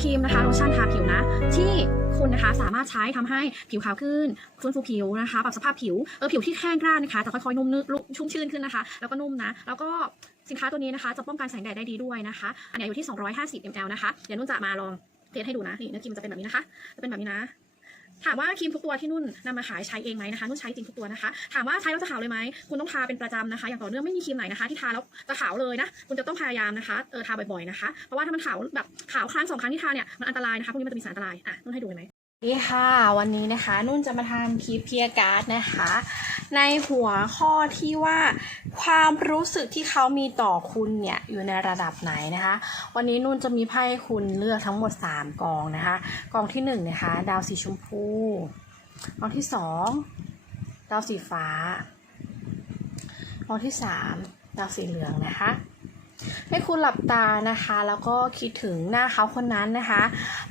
ครีมนะคะโลชั่นทาผิวนะ ที่คุณนะคะสามารถใช้ทำให้ผิวขาวขึ้นฟื้นฟูผิวนะคะปรับสภาพผิวเออผิวที่แห้งกร้านนะคะจะค่อยๆนุ่มนึกชุ่มชื่นขึ้นนะคะ แล้วก็นุ่มนะ แล้วก็สินค้าตัวนี้นะคะ จะป้องกันแสงแดดได้ดีด้วยนะคะ อันนี้อยู่ที่ 250 ml นะคะ เดี๋ยวนุ่นจะมาลองเทสให้ดูนะนี่เนื้อครีมจะเป็นแบบนี้นะคะ จะเป็นแบบนี้นะ ถามว่าครีมทุกตัวที่นุ่นนำมาขายใช้เองไหมนะคะนุ่นใช้จริงทุกตัวนะคะ ถามว่าใช้แล้วจะขาวเลยไหมคุณต้องทาเป็นประจำนะคะ อย่างต่อเนื่องไม่มีครีมไหนนะคะที่ทาแล้วจะขาวเลยนะ คุณจะต้องพยายามนะคะเออทาบ่อยๆนะคะเพราะว่าถ้ามันขาวแบบขาวครั้งสองครั้งที่ทาเนี่ยมันอันตรายนะคะพวกนี้มันจะมีสารอันตรายอะนุ่นให้ดูเห็นไหมนี่ค่ะ วันนี้นะคะ นุ่นจะมาทำคลิปเพียการ์ดนะคะ ในหัวข้อที่ว่าความรู้สึกที่เขามีต่อคุณเนี่ย อยู่ในระดับไหนนะคะ วันนี้นุ่นจะมีไพ่คุณเลือกทั้งหมด 3 กองนะคะ กองที่1นงนะคะ ดาวสีชมพู กองที่ 2 ดาวสีฟ้า กองที่ 3 ดาวสีเหลืองนะคะให้คุณหลับตานะคะ แล้วก็คิดถึงหน้าเขาคนนั้นนะคะ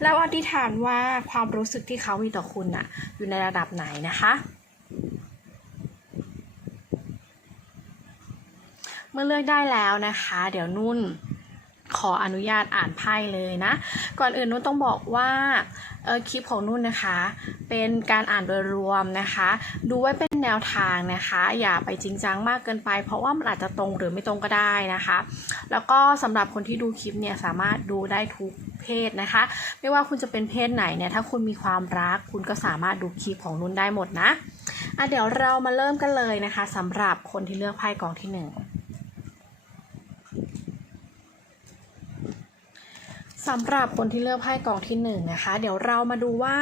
แล้วอธิษฐานว่าความรู้สึกที่เขามีต่อคุณอะอยู่ในระดับไหนนะคะ เมื่อเลือกได้แล้วนะคะ เดี๋ยวนุ่นขออนุญาตอ่านไพ่เลยนะ ก่อนอื่นนุ่นต้องบอกว่าเออคลิปของนุ่นนะคะ เป็นการอ่านโดยรวมนะคะ ดูไว้เป็นแนวทางนะคะ อย่าไปจริงจังมากเกินไป เพราะว่ามันอาจจะตรงหรือไม่ตรงก็ได้นะคะ แล้วก็สำหรับคนที่ดูคลิปเนี่ยสามารถดูได้ทุกเพศนะคะ ไม่ว่าคุณจะเป็นเพศไหนเนี่ยถ้าคุณมีความรัก คุณก็สามารถดูคลิปของนุ่นได้หมดนะอะเดี๋ยวเรามาเริ่มกันเลยนะคะสำหรับคนที่เลือกไพ่กองที่หนึ่ง สำหรับคนที่เลือกไพ่กองที่หนึ่งนะคะ เดี๋ยวเรามาดูว่า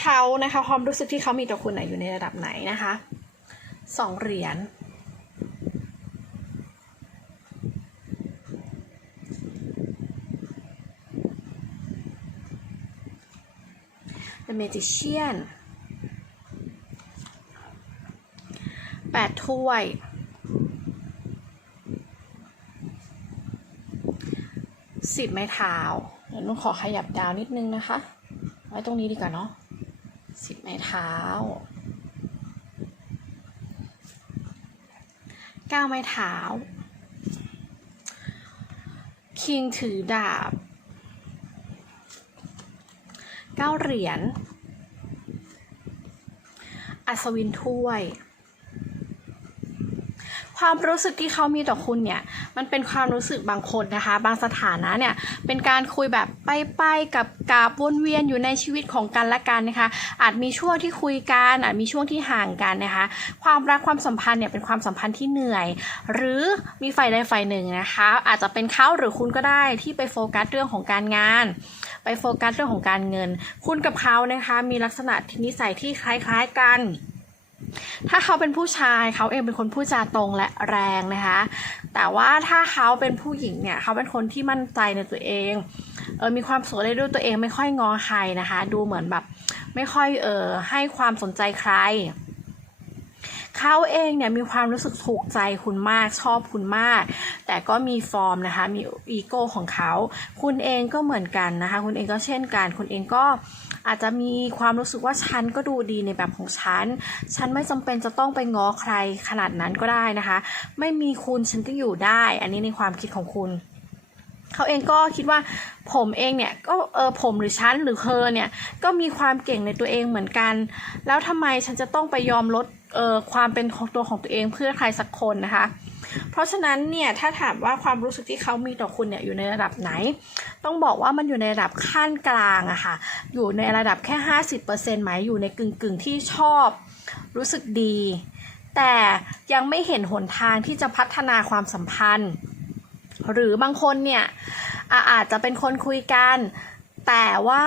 เขานะคะความรู้สึกที่เขามีต่อคุณอยู่ในระดับไหนนะคะสองเหรียญ The Magician ถ้วย สิบไม้เท้าเดี๋ยวนุ่นขอขยับดาวนิดนึงนะคะ ไว้ตรงนี้ดีกว่าเนาะสิบไม้เท้าเก้าไม้เท้า คิงถือดาบเก้าเหรียญ อัศวินถ้วย ความรู้สึกที่เขามีต่อคุณเนี่ย มันเป็นความรู้สึกบางคนนะคะ บางสถานะเนี่ย เป็นการคุยแบบไปๆกับกาบวนเวียนอยู่ในชีวิตของกันและกันนะคะ อาจมีช่วงที่คุยกันอาจมีช่วงที่ห่างกันนะคะ ความรักความสัมพันธ์เนี่ยเป็นความสัมพันธ์ที่เหนื่อย หรือมีฝ่ายใดฝ่ายหนึ่งนะคะ อาจจะเป็นเขาหรือคุณก็ได้ที่ไปโฟกัสเรื่องของการงาน ไปโฟกัสเรื่องของการเงิน คุณกับเขานะคะ มีลักษณะนิสัยที่คล้าย ๆกัน ถ้าเขาเป็นผู้ชายเขาเองเป็นคนพูดจาตรงและแรงนะคะ แต่ว่าถ้าเขาเป็นผู้หญิงเนี่ยเขาเป็นคนที่มั่นใจในตัวเองเออมีความสุขได้ด้วยตัวเองไม่ค่อยงอใครนะคะ ดูเหมือนแบบไม่ค่อยเออให้ความสนใจใครเขาเองเนี่ยมีความรู้สึกถูกใจคุณมากชอบคุณมาก แต่ก็มีฟอร์มนะคะมีอีโก้ของเขา คุณเองก็เหมือนกันนะคะ คุณเองก็เช่นกัน คุณเองก็ อาจจะมีความรู้สึกว่าฉันก็ดูดีในแบบของฉัน ฉันไม่จำเป็นจะต้องไปง้อใครขนาดนั้นก็ได้นะคะ ไม่มีคุณฉันก็อยู่ได้ อันนี้ในความคิดของคุณเขาเองก็คิดว่าผมเองเนี่ยก็เออผมหรือฉันหรือเธอเนี่ยก็มีความเก่งในตัวเองเหมือนกัน แล้วทำไมฉันจะต้องไปยอมลดเออความเป็นของตัวของตัวเองเพื่อใครสักคนนะคะ เพราะฉะนั้นเนี่ยถ้าถามว่าความรู้สึกที่เขามีต่อคุณเนี่ยอยู่ในระดับไหน ต้องบอกว่ามันอยู่ในระดับขั้นกลางอะค่ะ อยู่ในระดับแค่ 50%หมายอยู่ในกึ่งกึ่งที่ชอบ รู้สึกดี แต่ยังไม่เห็นหนทางที่จะพัฒนาความสัมพันธ์ หรือบางคนเนี่ยอาอาจจะเป็นคนคุยกัน แต่ว่า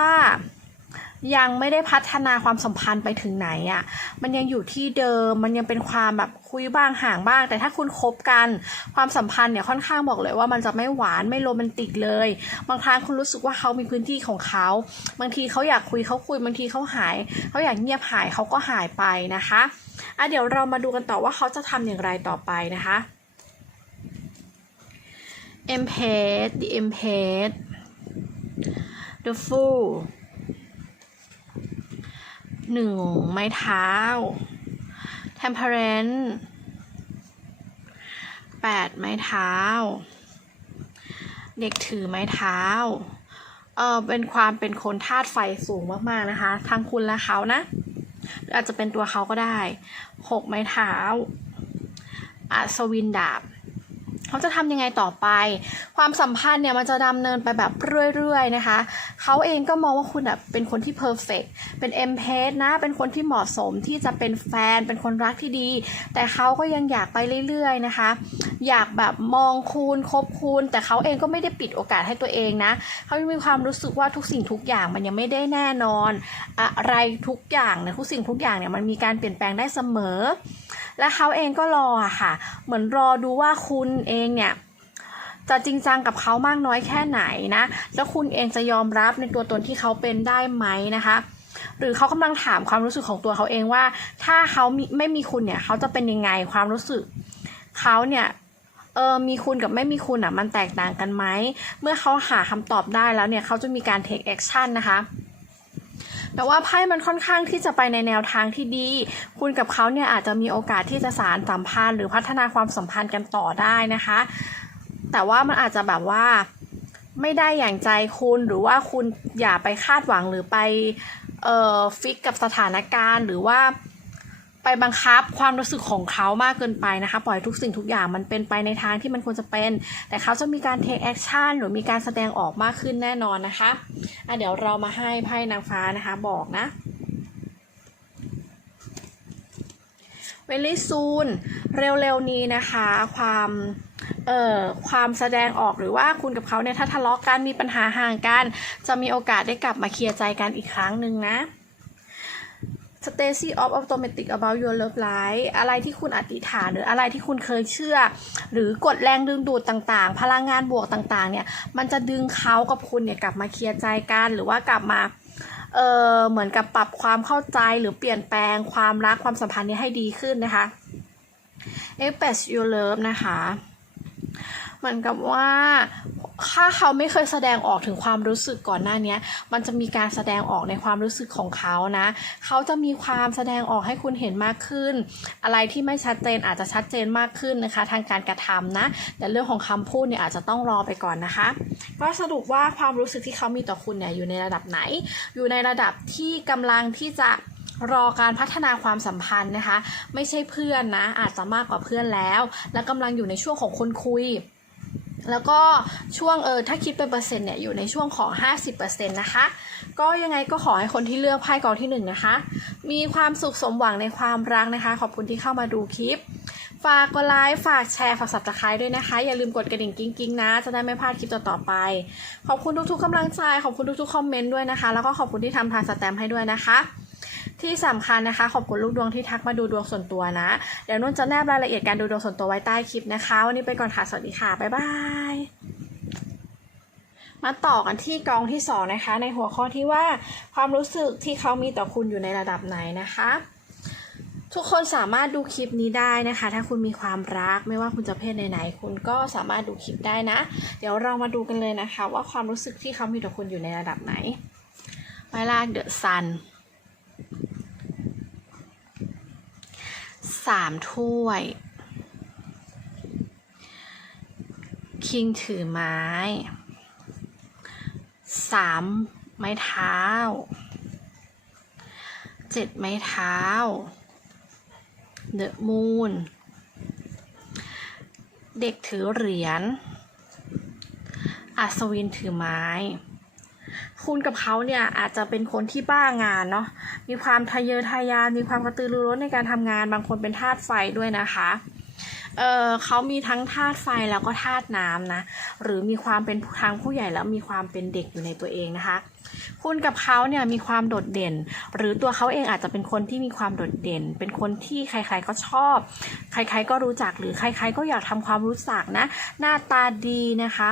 ยังไม่ได้พัฒนาความสัมพันธ์ไปถึงไหนอะ่ะ มันยังอยู่ที่เดิม มันยังเป็นความแบบคุยบ้างห่างบ้าง แต่ถ้าคุณคบกันความสัมพันธ์เนี่ยค่อนข้างบอกเลยว่ามันจะไม่หวานไม่โรแมนติกเลย บางครั้งคุณรู้สึกว่าเขามีพื้นที่ของเขา บางทีเขาอยากคุยเขาคุยบางทีเขาหายเขาอยากเงียบหายเขาก็หายไปนะคะอะเดี๋ยวเรามาดูกันต่อว่าเขาจะทำอย่างไรต่อไปนะคะ M page the M page the fool หนึ่งไม้เท้า temperance แปดไม้เท้า เด็กถือไม้เท้า เออเป็นความเป็นคนธาตุไฟสูงมากๆนะคะ ทั้งคุณและเขานะ หรืออาจจะเป็นตัวเขาก็ได้หกไม้เท้าอัศวินดาบ เขาจะทำยังไงต่อไป ความสัมพันธ์เนี่ยมันจะดำเนินไปแบบเรื่อยๆนะคะ เขาเองก็มองว่าคุณแบบเป็นคนที่เพอร์เฟกเป็นเอ็มเพสนะ เป็นคนที่เหมาะสมที่จะเป็นแฟน เป็นคนรักที่ดี แต่เขาก็ยังอยากไปเรื่อยๆนะคะ อยากแบบมองคุณคบคุณแต่เขาเองก็ไม่ได้ปิดโอกาสให้ตัวเองนะ เขายังมีความรู้สึกว่าทุกสิ่งทุกอย่างมันยังไม่ได้แน่นอน อะไรทุกอย่างเนี่ยทุกสิ่งทุกอย่างเนี่ยมันมีการเปลี่ยนแปลงได้เสมอและเขาเองก็รออะค่ะ เหมือนรอดูว่าคุณเองเนี่ยจะจริงจังกับเขามากน้อยแค่ไหนนะ แล้วคุณเองจะยอมรับในตัวตนที่เขาเป็นได้ไหมนะคะ หรือเขากำลังถามความรู้สึกของตัวเขาเองว่า ถ้าเขาไม่มีคุณเนี่ยเขาจะเป็นยังไงความรู้สึกเขาเนี่ยเออมีคุณกับไม่มีคุณอะมันแตกต่างกันไหม เมื่อเขาหาคำตอบได้แล้วเนี่ยเขาจะมีการ take action นะคะ แต่ว่าไพ่มันค่อนข้างที่จะไปในแนวทางที่ดี คุณกับเขาเนี่ยอาจจะมีโอกาสที่จะสารสัมพันธ์ หรือพัฒนาความสัมพันธ์กันต่อได้นะคะ แต่ว่ามันอาจจะแบบว่าไม่ได้อย่างใจคุณหรือว่าคุณอย่าไปคาดหวังหรือไปเอ่อฟิกกับสถานการณ์ หรือว่า ไปบังคับความรู้สึกของเขามากเกินไปนะคะ ปล่อยทุกสิ่งทุกอย่างมันเป็นไปในทางที่มันควรจะเป็น แต่เขาจะมีการ take action หรือมีการแสดงออกมากขึ้นแน่นอนนะคะอะเดี๋ยวเรามาให้ไพ่นางฟ้านะคะบอกนะ เวลิซูนเร็วๆนี้นะคะ ความเอ่อความแสดงออกหรือว่าคุณกับเขาเนี่ยถ้าทะเลาะกันมีปัญหาห่างกัน จะมีโอกาสได้กลับมาเคลียร์ใจกันอีกครั้งหนึ่งนะ Stacy of Automatic about your love life อะไรที่คุณอธิษฐานหรืออะไรที่คุณเคยเชื่อ หรือกดแรงดึงดูดต่างๆ พลังงานบวกต่างๆ เนี่ย มันจะดึงเขากับคุณเนี่ยกลับมาเคลียร์ใจกัน หรือว่ากลับมาเออเหมือนกับปรับความเข้าใจหรือเปลี่ยนแปลงความรักความสัมพันธ์นี้ให้ดีขึ้นนะคะ Express your love นะคะ เหมือนกับว่า ถ้าเขาไม่เคยแสดงออกถึงความรู้สึกก่อนหน้านี้มันจะมีการแสดงออกในความรู้สึกของเขานะ เขาจะมีความแสดงออกให้คุณเห็นมากขึ้น อะไรที่ไม่ชัดเจนอาจจะชัดเจนมากขึ้นนะคะ ทางการกระทำนะแต่เรื่องของคำพูดเนี่ยอาจจะต้องรอไปก่อนนะคะ ก็สรุปว่าความรู้สึกที่เขามีต่อคุณเนี่ยอยู่ในระดับไหน อยู่ในระดับที่กำลังที่จะรอการพัฒนาความสัมพันธ์นะคะ ไม่ใช่เพื่อนนะ อาจจะมากกว่าเพื่อนแล้ว และกำลังอยู่ในช่วงของคนคุย แล้วก็ช่วงเออถ้าคิดเป็นเปอร์เซ็นต์เนี่ยอยู่ในช่วงของ 50%นะคะ ก็ยังไงก็ขอให้คนที่เลือกไพ่กองที่หนึ่งนะคะ มีความสุขสมหวังในความรักนะคะ ขอบคุณที่เข้ามาดูคลิป ฝากกดไลค์ฝากแชร์ฝากสับตะไคร้ด้วยนะคะ อย่าลืมกดกระดิ่งกิ้งๆนะ จะได้ไม่พลาดคลิปต่อๆไป ขอบคุณทุกๆกำลังใจ ขอบคุณทุกๆคอมเมนต์ด้วยนะคะ แล้วก็ขอบคุณที่ทำทางสแตมป์ให้ด้วยนะคะ ที่สำคัญนะคะ ขอบคุณลูกดวงที่ทักมาดูดวงส่วนตัวนะ เดี๋ยวนุ่นจะแนบรายละเอียดการดูดวงส่วนตัวไว้ใต้คลิปนะคะ วันนี้ไปก่อนค่ะ สวัสดีค่ะ บ๊ายบายมาต่อกันที่กองที่สองนะคะ ในหัวข้อที่ว่าความรู้สึกที่เขามีต่อคุณอยู่ในระดับไหนนะคะ ทุกคนสามารถดูคลิปนี้ได้นะคะ ถ้าคุณมีความรักไม่ว่าคุณจะเพศไหนๆคุณก็สามารถดูคลิปได้นะ เดี๋ยวเรามาดูกันเลยนะคะ ว่าความรู้สึกที่เขามีต่อคุณอยู่ในระดับไหนไม้ลากเดอะซัน สามถ้วย คิงถือไม้สามไม้เท้าเจ็ดไม้เท้าเดอะมูนเด็กถือเหรียญ อัศวินถือไม้ คุณกับเขาเนี่ยอาจจะเป็นคนที่บ้างานเนาะมีความทะเยอทะยานมีความกระตือรือร้นในการทำงานบางคนเป็นธาตุไฟด้วยนะคะเออเขามีทั้งธาตุไฟแล้วก็ธาตุน้ำนะหรือมีความเป็นทางผู้ใหญ่แล้วมีความเป็นเด็กอยู่ในตัวเองนะคะ คุณกับเขาเนี่ยมีความโดดเด่น หรือตัวเขาเองอาจจะเป็นคนที่มีความโดดเด่น เป็นคนที่ใครๆก็ชอบ ใครๆก็รู้จักหรือใครๆก็อยากทำความรู้จักนะ หน้าตาดีนะคะ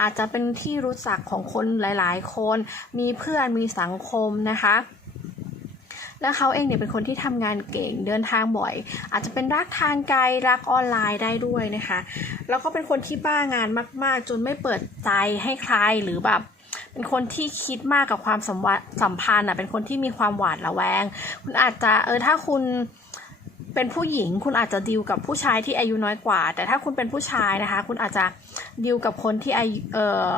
อาจจะเป็นที่รู้จักของคนหลาย ๆ คน มีเพื่อนมีสังคมนะคะ แล้วเขาเองเนี่ยเป็นคนที่ทำงานเก่งเดินทางบ่อย อาจจะเป็นรักทางไกลรักออนไลน์ได้ด้วยนะคะ แล้วก็เป็นคนที่บ้างานมาก ๆ จนไม่เปิดใจให้ใครหรือแบบเป็นคนที่คิดมากกับความสัมพันธ์อะเป็นคนที่มีความหวาดระแวง คุณอาจจะเออถ้าคุณ เป็นผู้หญิงคุณอาจจะดีลกับผู้ชายที่อายุน้อยกว่า แต่ถ้าคุณเป็นผู้ชายนะคะ คุณอาจจะดีลกับคนที่อายุเอ่อ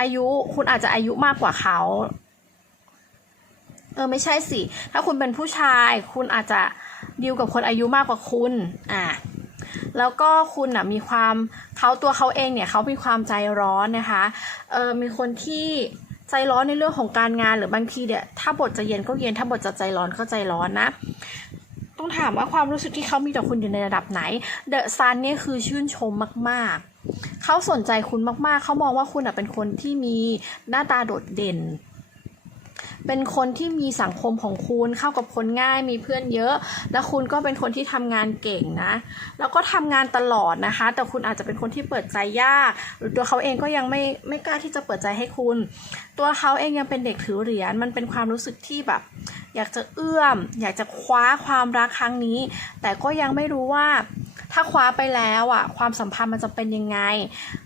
อายุคุณอาจจะอายุมากกว่าเขาเออไม่ใช่สิ ถ้าคุณเป็นผู้ชายคุณอาจจะดีลกับคนอายุมากกว่าคุณอะแล้วก็คุณอะมีความเขาตัวเขาเองเนี่ยเขามีความใจร้อนนะคะเออมีคนที่ใจร้อนในเรื่องของการงานหรือบางทีเนี่ยถ้าบทจะเย็นก็เย็นถ้าบทจะใจร้อนก็ใจร้อนนะ ต้องถามว่าความรู้สึกที่เขามีต่อคุณอยู่ในระดับไหน เดอะซันเนี่ยคือชื่นชมมากๆ เขาสนใจคุณมากๆ เขามองว่าคุณเป็นคนที่มีหน้าตาโดดเด่น เป็นคนที่มีสังคมของคุณเข้ากับคนง่ายมีเพื่อนเยอะ แล้วคุณก็เป็นคนที่ทำงานเก่งนะ แล้วก็ทำงานตลอดนะคะ แต่คุณอาจจะเป็นคนที่เปิดใจยาก หรือตัวเขาเองก็ยังไม่ไม่กล้าที่จะเปิดใจให้คุณ ตัวเขาเองยังเป็นเด็กถือเหรียญมันเป็นความรู้สึกที่แบบ อยากจะเอื้อม อยากจะคว้าความรักครั้งนี้ แต่ก็ยังไม่รู้ว่าถ้าคว้าไปแล้วอะความสัมพันธ์มันจะเป็นยังไง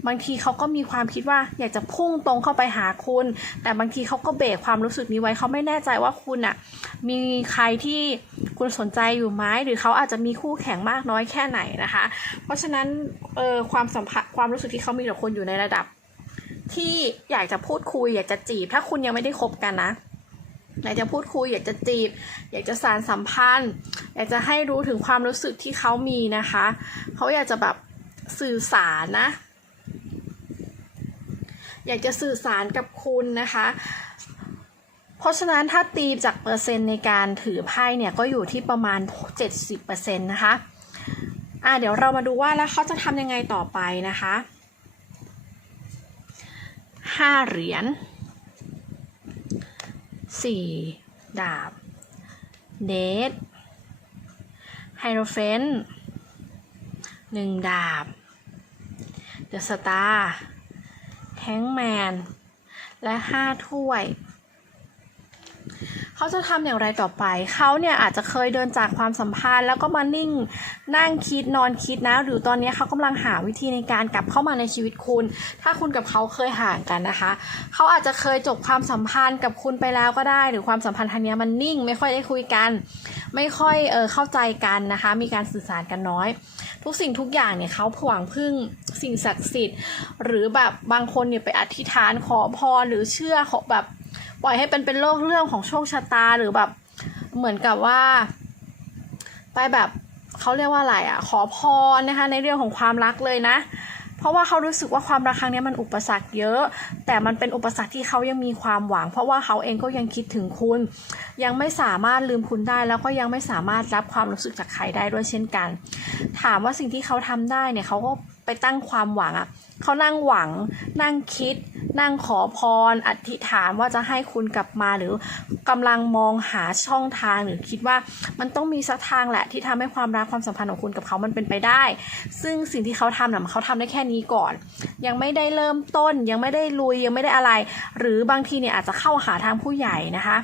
บางทีเขาก็มีความคิดว่าอยากจะพุ่งตรงเข้าไปหาคุณ แต่บางทีเขาก็เบรกความรู้สึกนี้ไว้เขาไม่แน่ใจว่าคุณอะมีใครที่คุณสนใจอยู่ไหมหรือเขาอาจจะมีคู่แข่งมากน้อยแค่ไหนนะคะ เพราะฉะนั้นเออความสัมพันธ์ความรู้สึกที่เขามีต่อคุณอยู่ในระดับ ที่อยากจะพูดคุย อยากจะจีบ ถ้าคุณยังไม่ได้คบกันนะอยากจะพูดคุยอยากจะจีบ อยากจะสารสัมพันธ์ อยากจะให้รู้ถึงความรู้สึกที่เขามีนะคะเขาอยากจะแบบสื่อสารนะ อยากจะสื่อสารกับคุณนะคะ เพราะฉะนั้นถ้าตีจากเปอร์เซ็นต์ในการถือไพ่เนี่ยก็อยู่ที่ประมาณ 70%นะคะอะเดี๋ยวเรามาดูว่าแล้วเขาจะทำยังไงต่อไปนะคะห้าเหรียญสี่ดาบ เดทไฮโรเฟนหนึ่งดาบ เดอะสตาร์ แทงแมน และห้าถ้วย เขาจะทำอย่างไรต่อไป เขาเนี่ยอาจจะเคยเดินจากความสัมพันธ์ แล้วก็มานิ่งนั่งคิดนอนคิดนะ หรือตอนนี้เขากำลังหาวิธีในการกลับเข้ามาในชีวิตคุณ ถ้าคุณกับเขาเคยห่างกันนะคะ เขาอาจจะเคยจบความสัมพันธ์กับคุณไปแล้วก็ได้ หรือความสัมพันธ์ทางนี้มันนิ่ง ไม่ค่อยได้คุยกัน ไม่ค่อยเออเข้าใจกันนะคะ มีการสื่อสารกันน้อย ทุกสิ่งทุกอย่างเนี่ยเขาผวังพึ่งสิ่งศักดิ์สิทธิ์ หรือแบบบางคนเนี่ยไปอธิษฐานขอพรหรือเชื่อขอแบบ ปล่อยให้เป็นเป็นโลกเรื่องของโชคชะตาหรือแบบเหมือนกับว่า ไปแบบเขาเรียกว่าอะไรอะ ขอพรนะคะ ในเรื่องของความรักเลยนะ เพราะว่าเขารู้สึกว่าความรักครั้งนี้มันอุปสรรคเยอะ แต่มันเป็นอุปสรรคที่เขายังมีความหวัง เพราะว่าเขาเองก็ยังคิดถึงคุณ ยังไม่สามารถลืมคุณได้ แล้วก็ยังไม่สามารถรับความรู้สึกจากใครได้ด้วยเช่นกัน ถามว่าสิ่งที่เขาทำได้เนี่ยเขาก็ ไปตั้งความหวังอะเขานั่งหวัง นั่งคิด นั่งขอพร อธิษฐานว่าจะให้คุณกลับมาหรือกำลังมองหาช่องทางหรือคิดว่ามันต้องมีสักทางแหละที่ทำให้ความรักความสัมพันธ์ของคุณกับเขามันเป็นไปได้ ซึ่งสิ่งที่เขาทำน่ะเขาทำได้แค่นี้ก่อน ยังไม่ได้เริ่มต้น ยังไม่ได้ลุยยังไม่ได้อะไร หรือบางทีเนี่ยอาจจะเข้าหาทางผู้ใหญ่นะคะ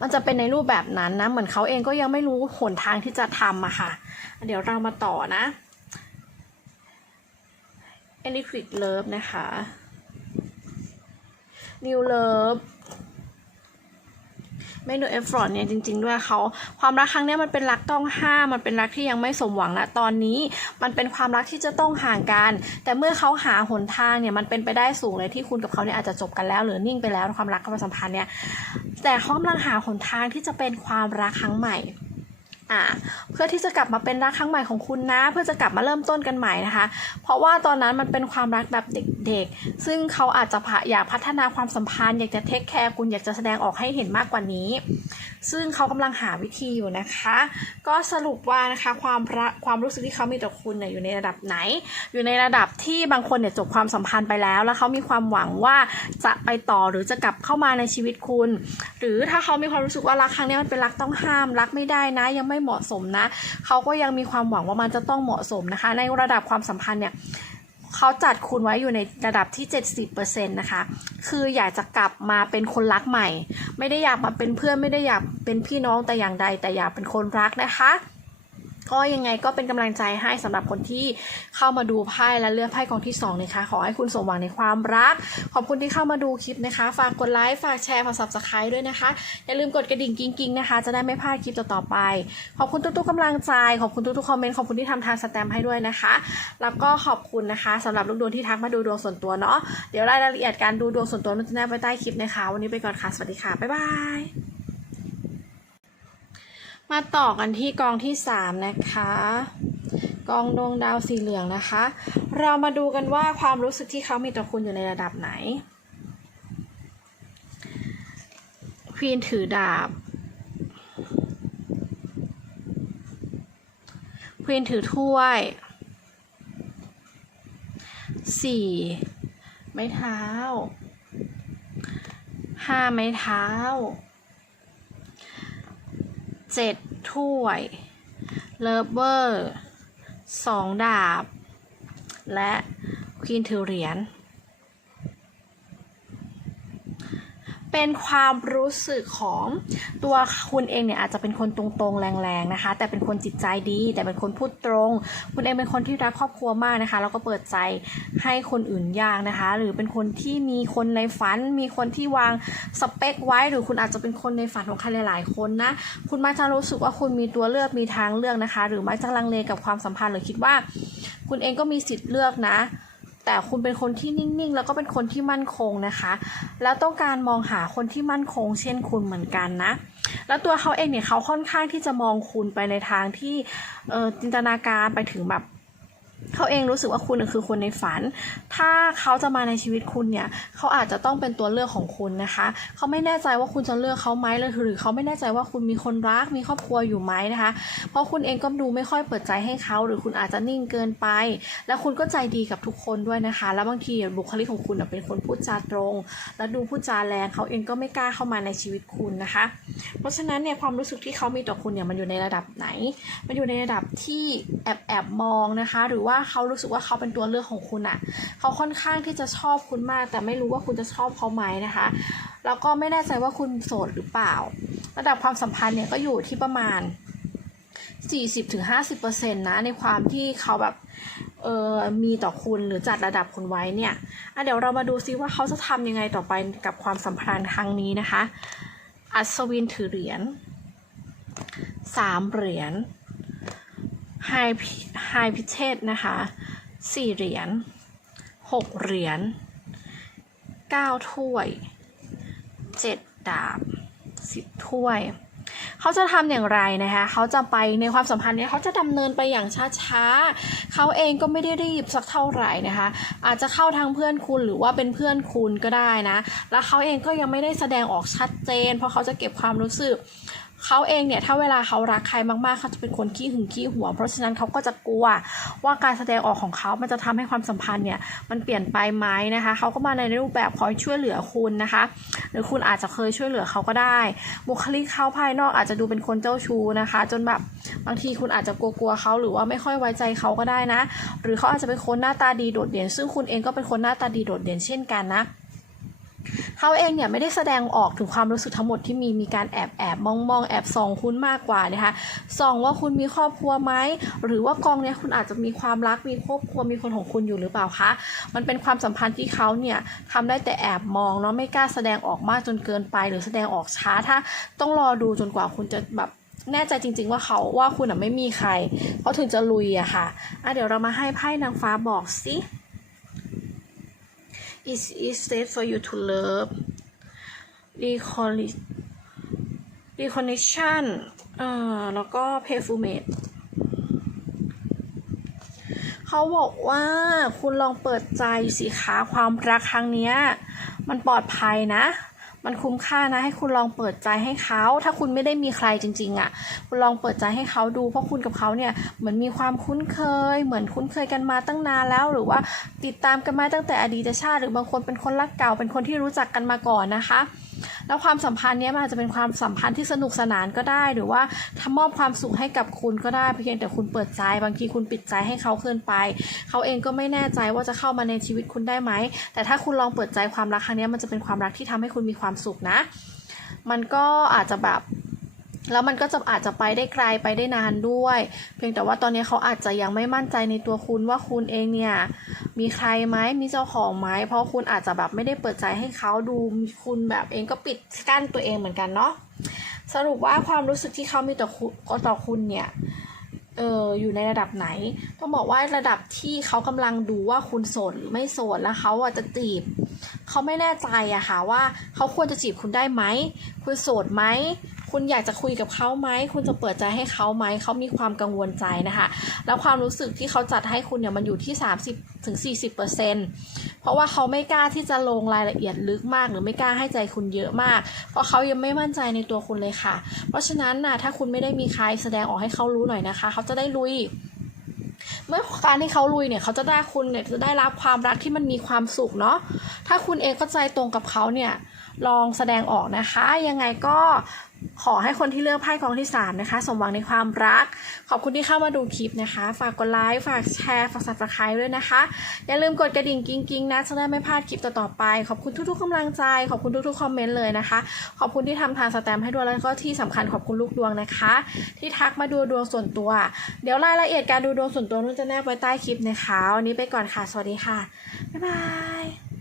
มันจะเป็นในรูปแบบนั้นนะ เหมือนเขาเองก็ยังไม่รู้หนทางที่จะทำอะค่ะ เดี๋ยวเรามาต่อนะ Electric Love นะคะ New Love ไม่ดูเอฟฟรอนเนี่ยจริง ๆ ด้วยเขาความรักครั้งเนี้ยมันเป็นรักต้องห้ามมันเป็นรักที่ยังไม่สมหวังนะตอนนี้ มันเป็นความรักที่จะต้องห่างกัน แต่เมื่อเขาหาหนทางเนี่ยมันเป็นไปได้สูงเลยที่คุณกับเขาเนี่ยอาจจะจบกันแล้ว หรือนิ่งไปแล้วความรักความสัมพันธ์เนี่ยแต่เขากำลังหาหนทางที่จะเป็นความรักครั้งใหม่ อ่าเพื่อที่จะกลับมาเป็นรักครั้งใหม่ของคุณนะ เพื่อจะกลับมาเริ่มต้นกันใหม่นะคะ เพราะว่าตอนนั้นมันเป็นความรักแบบเด็กๆ ซึ่งเขาอาจจะอยากพัฒนาความสัมพันธ์ อยากจะเทคแคร์คุณอยากจะแสดงออกให้เห็นมากกว่านี้ ซึ่งเขากำลังหาวิธีอยู่นะคะ ก็สรุปว่านะคะความรักความรู้สึกที่เขามีต่อคุณเนี่ยอยู่ในระดับไหน อยู่ในระดับที่บางคนเนี่ยจบความสัมพันธ์ไปแล้ว แล้วเขามีความหวังว่าจะไปต่อหรือจะกลับเข้ามาในชีวิตคุณ หรือถ้าเขามีความรู้สึกว่ารักครั้งนี้มันเป็นรักต้องห้าม รักไม่ได้นะยังไม่ไม่เหมาะสมนะเขาก็ยังมีความหวังว่ามันจะต้องเหมาะสมนะคะ ในระดับความสัมพันธ์เนี่ยเขาจัดคุณไว้อยู่ในระดับที่ 70%นะคะ คืออยากจะกลับมาเป็นคนรักใหม่ ไม่ได้อยากมาเป็นเพื่อนไม่ได้อยากเป็นพี่น้องแต่อย่างใด แต่อยากเป็นคนรักนะคะ ก็ยังไงก็เป็นกำลังใจให้สำหรับคนที่เข้ามาดูไพ่และเลือกไพ่กองที่2นะคะขอให้คุณสมหวังในความรัก ขอบคุณที่เข้ามาดูคลิปนะคะ ฝากกดไลค์ฝากแชร์ฝาก subscribe ด้วยนะคะ อย่าลืมกดกระดิ่งกิ๊งๆนะคะ จะได้ไม่พลาดคลิปต่อๆไป ขอบคุณทุกๆกำลังใจ ขอบคุณทุกๆคอมเมนต์ขอบคุณที่ทำทางสแตมป์ให้ด้วยนะคะ แล้วก็ขอบคุณนะคะสำหรับลูกดวงที่ทักมาดูดวงส่วนตัวเนาะเดี๋ยวรายละเอียดการดูดวงส่วนตัวมันจะแนบไว้ใต้คลิปนะคะ วันนี้ไปก่อนค่ะสวัสดีค่ะบ๊ายบาย มาต่อกันที่กองที่สามนะคะ กองดวงดาวสีเหลืองนะคะ เรามาดูกันว่าความรู้สึกที่เขามีต่อคุณอยู่ในระดับไหนควีนถือดาบควีนถือถ้วยสี่ไม้เท้าห้าไม้เท้า เจ็ดถ้วย เลเวอร์สองดาบ และควีนถือเหรียญ เป็นความรู้สึกของตัวคุณเองเนี่ยอาจจะเป็นคนตรงๆ แรงๆนะคะ แต่เป็นคนจิตใจดี แต่เป็นคนพูดตรง คุณเองเป็นคนที่รักครอบครัวมากนะคะแล้วก็เปิดใจให้คนอื่นยากนะคะ หรือเป็นคนที่มีคนในฝัน มีคนที่วางสเปคไว้ หรือคุณอาจจะเป็นคนในฝันของใครหลาย ๆ คนนะคุณมักจะรู้สึกว่าคุณมีตัวเลือกมีทางเลือกนะคะ หรือมักจะลังเลกับความสัมพันธ์หรือคิดว่า คุณเองก็มีสิทธิ์เลือกนะ แต่คุณเป็นคนที่นิ่งๆ แล้วก็เป็นคนที่มั่นคงนะคะ แล้วต้องการมองหาคนที่มั่นคง เช่นคุณเหมือนกันนะ แล้วตัวเขาเองเนี่ยเขาค่อนข้างที่จะมองคุณไปในทางที่จินตนาการไปถึงแบบ เขาเองรู้สึกว่าคุณคือคนในฝัน ถ้าเขาจะมาในชีวิตคุณเนี่ย เขาอาจจะต้องเป็นตัวเลือกของคุณนะคะ เขาไม่แน่ใจว่าคุณจะเลือกเขาไหมเลยหรือเขาไม่แน่ใจว่าคุณมีคนรัก มีครอบครัวอยู่ไหมนะคะ เพราะคุณเองก็ดูไม่ค่อยเปิดใจให้เขา หรือคุณอาจจะนิ่งเกินไป แล้วคุณก็ใจดีกับทุกคนด้วยนะคะ แล้วบางทีบุคลิกของคุณเป็นคนพูดจาตรง แล้วดูพูดจาแรง เขาเองก็ไม่กล้าเข้ามาในชีวิตคุณนะคะ เพราะฉะนั้นเนี่ยความรู้สึกที่เขามีต่อคุณเนี่ยมันอยู่ในระดับไหน มันอยู่ในระดับที่แอบแอบมองนะคะ หรือว่าาเขารู้สึกว่าเขาเป็นตัวเลือกของคุณอะ่ะ เขาค่อนข้างที่จะชอบคุณมาก แต่ไม่รู้ว่าคุณจะชอบเขาไหมนะคะ แล้วก็ไม่แน่ใจว่าคุณโสดหรือเปล่า ระดับความสัมพันธ์เนี่ยก็อยู่ที่ประมาณ 40-50%นะในความที่เขาแบบเออมีต่อคุณหรือจัดระดับคุณไว้เนี่ยอะเดี๋ยวเรามาดูซิว่าเขาจะทำยังไงต่อไปกับความสัมพันธ์ครั้งนี้นะคะ อัศวินถือเหรียญสามเหรียญ ไฮไฮพิเทสนะคะสี่เหรียญหกเหรียญเก้าถ้วยเจ็ดดาบสิบถ้วย เขาจะทำอย่างไรนะคะเขาจะไปในความสัมพันธ์นี้เขาจะดำเนินไปอย่างช้าๆเขาเองก็ไม่ได้รีบสักเท่าไหร่นะคะ อาจจะเข้าทางเพื่อนคุณหรือว่าเป็นเพื่อนคุณก็ได้นะ แล้วเขาเองก็ยังไม่ได้แสดงออกชัดเจน เพราะเขาจะเก็บความรู้สึก เขาเองเนี่ยถ้าเวลาเขารักใครมากๆเขาจะเป็นคนขี้หึงขี้หวง เพราะฉะนั้นเขาก็จะกลัวว่าการแสดงออกของเขามันจะทำให้ความสัมพันธ์เนี่ยมันเปลี่ยนไปไหมนะคะเขาก็มาในรูปแบบคอยช่วยเหลือคุณนะคะ หรือคุณอาจจะเคยช่วยเหลือเขาก็ได้ บุคลิกเขาภายนอกอาจจะดูเป็นคนเจ้าชู้นะคะ จนแบบบางทีคุณอาจจะกลัวๆเขาหรือว่าไม่ค่อยไว้ใจเขาก็ได้นะ หรือเขาอาจจะเป็นคนหน้าตาดีโดดเด่น ซึ่งคุณเองก็เป็นคนหน้าตาดีโดดเด่นเช่นกันนะ เขาเองเนี่ยไม่ได้แสดงออกถึงความรู้สึกทั้งหมดที่มีมีการแอบแอบมองมองแอบส่องคุณมากกว่านะคะส่องว่าคุณมีครอบครัวไหมหรือว่ากองเนี้ยคุณอาจจะมีความรักมีครอบครัวมีคนของคุณอยู่หรือเปล่าคะมันเป็นความสัมพันธ์ที่เขาเนี่ยทำได้แต่แอบมองเนาะไม่กล้าแสดงออกมากจนเกินไป หรือแสดงออกช้าถ้าต้องรอดูจนกว่าคุณจะแบบแน่ใจจริง ๆ ว่าเขาว่าคุณอะไม่มีใครเขาถึงจะลุยอะค่ะอะเดี๋ยวเรามาให้ไพ่นางฟ้าบอกสิ is is safe for you to love recon reconnection เอ่อแล้วก็ perfumate เขาบอกว่าคุณลองเปิดใจสิคะความรักครั้งเนี้ย มันปลอดภัยนะ มันคุ้มค่านะ ให้คุณลองเปิดใจให้เขา ถ้าคุณไม่ได้มีใครจริง ๆอะ่ะ คุณลองเปิดใจให้เขาดู เพราะคุณกับเขาเนี่ยเหมือนมีความคุ้นเคย เหมือนคุ้นเคยกันมาตั้งนานแล้ว หรือว่าติดตามกันมาตั้งแต่อดีตชาติ หรือบางคนเป็นคนรักเก่า เป็นคนที่รู้จักกันมาก่อนนะคะ แล้วความสัมพันธ์เนี้ยมันอาจจะเป็นความสัมพันธ์ที่สนุกสนานก็ได้ หรือว่าทำมอบความสุขให้กับคุณก็ได้เพียงแต่คุณเปิดใจ บางทีคุณปิดใจให้เขาเกินไป เขาเองก็ไม่แน่ใจว่าจะเข้ามาในชีวิตคุณได้ไหม แต่ถ้าคุณลองเปิดใจความรักครั้งนี้มันจะเป็นความรักที่ทำให้คุณมีความสุขนะ มันก็อาจจะแบบแล้วมันก็จะอาจจะไปได้ไกลไปได้นานด้วย เพียงแต่ว่าตอนนี้เขาอาจจะยังไม่มั่นใจในตัวคุณว่าคุณเองเนี่ย มีใครไหมมีเจ้าของไหมเพราะคุณอาจจะแบบไม่ได้เปิดใจให้เขาดูมีคุณแบบเองก็ปิดกั้นตัวเองเหมือนกันเนาะสรุปว่าความรู้สึกที่เขามีต่อคุณต่อคุณเนี่ยเอออยู่ในระดับไหน ต้องบอกว่าระดับที่เขากำลังดูว่าคุณโสดหรือไม่โสดแล้วเขาอะจะจีบเขาไม่แน่ใจอะค่ะว่าเขาควรจะจีบคุณได้ไหม คุณโสดไหม คุณอยากจะคุยกับเขาไหม คุณจะเปิดใจให้เขาไหม เขามีความกังวลใจนะคะ แล้วความรู้สึกที่เขาจัดให้คุณเนี่ยมันอยู่ที่ 30ถึง40เปอร์เซ็นเพราะว่าเขาไม่กล้าที่จะลงรายละเอียดลึกมาก หรือไม่กล้าให้ใจคุณเยอะมาก เพราะเขายังไม่มั่นใจในตัวคุณเลยค่ะ เพราะฉะนั้นนะถ้าคุณไม่ได้มีใครแสดงออกให้เขารู้หน่อยนะคะ เขาจะได้ลุยเมื่อการที่เขาลุยเนี่ยเขาจะได้คุณเนี่ยจะได้รับความรักที่มันมีความสุขเนาะ ถ้าคุณเองก็ใจตรงกับเขาเนี่ย ลองแสดงออกนะคะ ยังไงก็ขอให้คนที่เลือกไพ่กองที่ 3 นะคะ สมหวังในความรัก ขอบคุณที่เข้ามาดูคลิปนะคะ ฝากกดไลค์ ฝากแชร์ ฝาก subscribe ด้วยนะคะ อย่าลืมกดกระดิ่งกิ้งๆนะจะได้ไม่พลาดคลิปต่อๆไป ขอบคุณทุกๆกำลังใจ ขอบคุณทุกๆคอมเมนต์เลยนะคะ ขอบคุณที่ทำทางสแตมให้ด้วยแล้วก็ที่สำคัญขอบคุณลูกดวงนะคะ ที่ทักมาดูดวงส่วนตัว เดี๋ยวรายละเอียดการดูดวงส่วนตัวนุ่นจะแนบไว้ใต้คลิปนะคะวันนี้ไปก่อนค่ะ สวัสดีค่ะบ๊ายบาย